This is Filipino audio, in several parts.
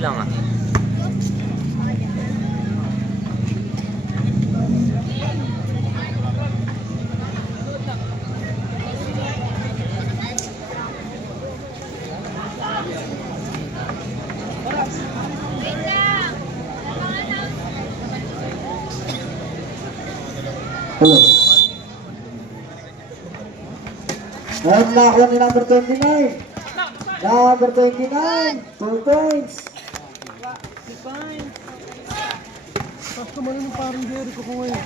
Kulang ah. At nakakuha ni number 29. Number 29, 2 points. Basta mo naman parang Jerry ko ngayon.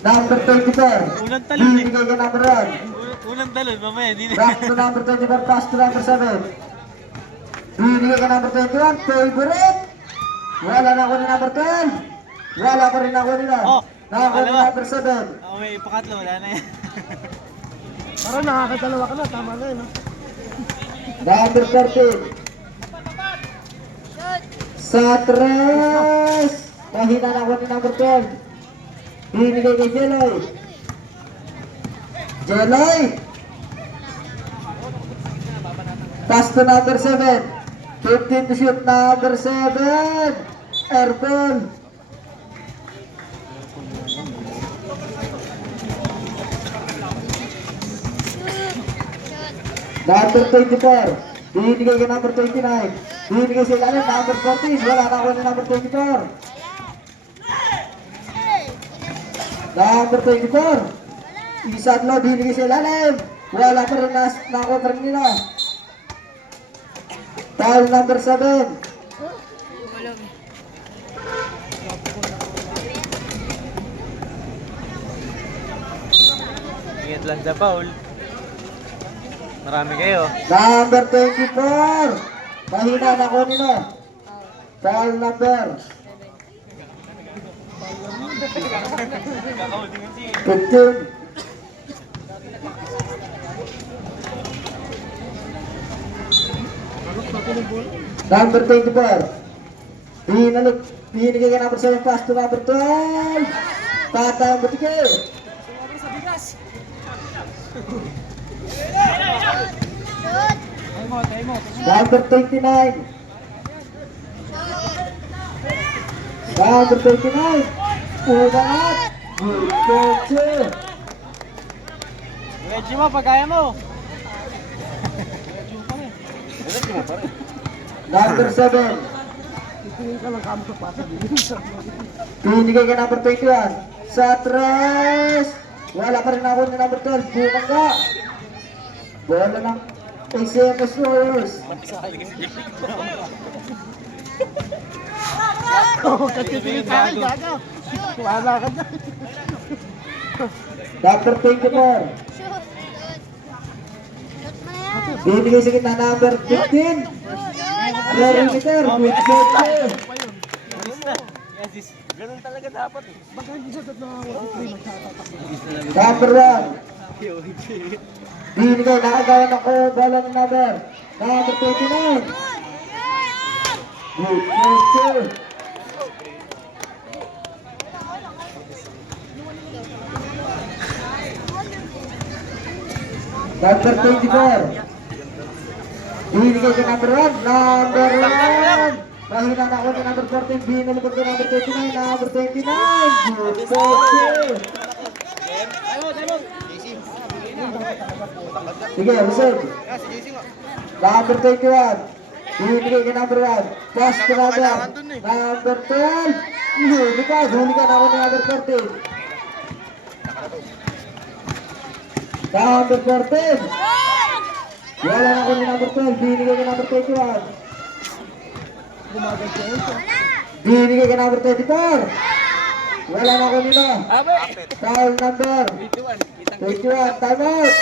Number 24. Unang talon eh. Bibigay ka number 1. Unang talon, mamaya hindi na. Back to number 24, pass to number 7. Bibigay ka number 21, favorite. Wala na ako ni number 12. Wala pa rin ako nila. Oh, Nakakuha ni dalawa. number 7. Ako may pangatlo, wala na yan. Parang nakakadalawa ka na, tama na yun. Number 13. Sa tres. Mahina na ako ni number 12. Bibigay kay Jeloy. Jeloy. Pass to number 7. 15 to shoot, number 7. Airball. Number 24. Binigay kay number 29. Binigay sa ilalim, number 40. Wala na ako ni number 24. Number 24. Isang lo, binigay sa ilalim. Wala pa rin na-cover nila. Foul number 7. Ingat lang sa foul. Marami kayo. Number 24. Mahina na ako nila. Foul number 15. Number 24. Binigay ka number 7, pass to number 12. Tatang butikil. Number 29. Number 29. Umangat. Good. Medyo mo, pagkaya mo. Number 7. Itingin ka lang kamo sa pasa. Binigay ka number 21. Sa tres. Wala pa rin ako ni number 12. Bumangga. Bola ng ACMS Warriors. Oo, kasi tingin ka lang, gaga. Wala ka na. Number 24. Binigay sa kita number 15. Perimeter. With safety. Ganun talaga dapat eh. Baka hindi siya nakakawala ng 3 magtatatakbo. Number 1. Binigay, nakagawa ng bola ng number 29. Good safety. Number 24. Binigay ka number 1. Number 1. Mahina na ako ni number 14. Binulog ko number 29. Number 29. Good safety. Sige, receive. Number 21. Binigay ka number 1. Pass to number 12. Huli ka na ako ni number 14. Number 14. Wala na ako ni number 12. Binigay ka number 21. Binigay ka number 24. Wala na ako nila. Foul number 21. Time out.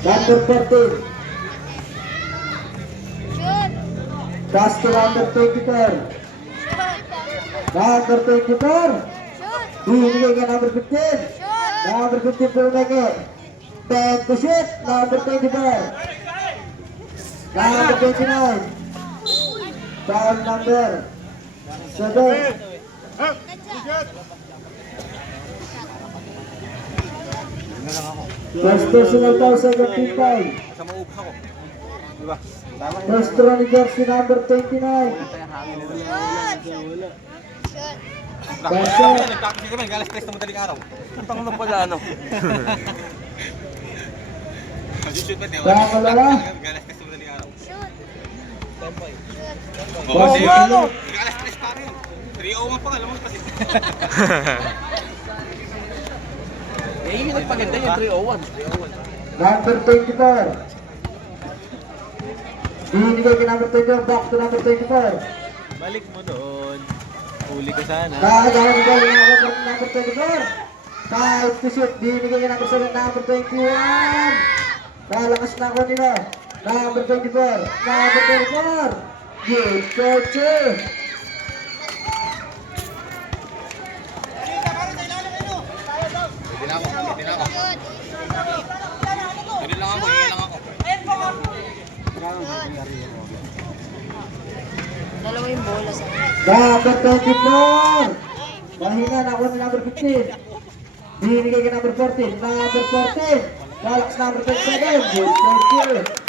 Number 14. Pass to number 24. Number 24. Binigay ka number 15. Number 15 po lagi. 10 to shoot. Number 24. Number 29. Foul number 7. Ano lang ako. First throw sumaltaw sa team foul. Sa maubos ako. Diba? Tama yun. First throw ni jersey number 29. Pasok. Nagkakasi kami, galas 3 na madaling araw. Ang tango na pala ano. Mag-shoot ba tayo? Pangalawa. Galas 3 na madaling araw. Pasok. Galas 3 pa rin. 3-0 pa nga, lamang kasi. Eh, yung nagpaganda yung 3-0-1. Number 24. Binigay kay number 24. Back to number 24. Balik mo doon. Huli ko sana. Nakagawa ni Ball ng number 24. 5 to shoot. Binigay kay number 7. Number 21. Nalakas na ako nila. Number 24. Number 24. Good coach. Dalawa yung bola sa Number 24. Mahina na ako ni number 15. Binigay kay number 14. Number 14. Nalakas number 27. Good coach.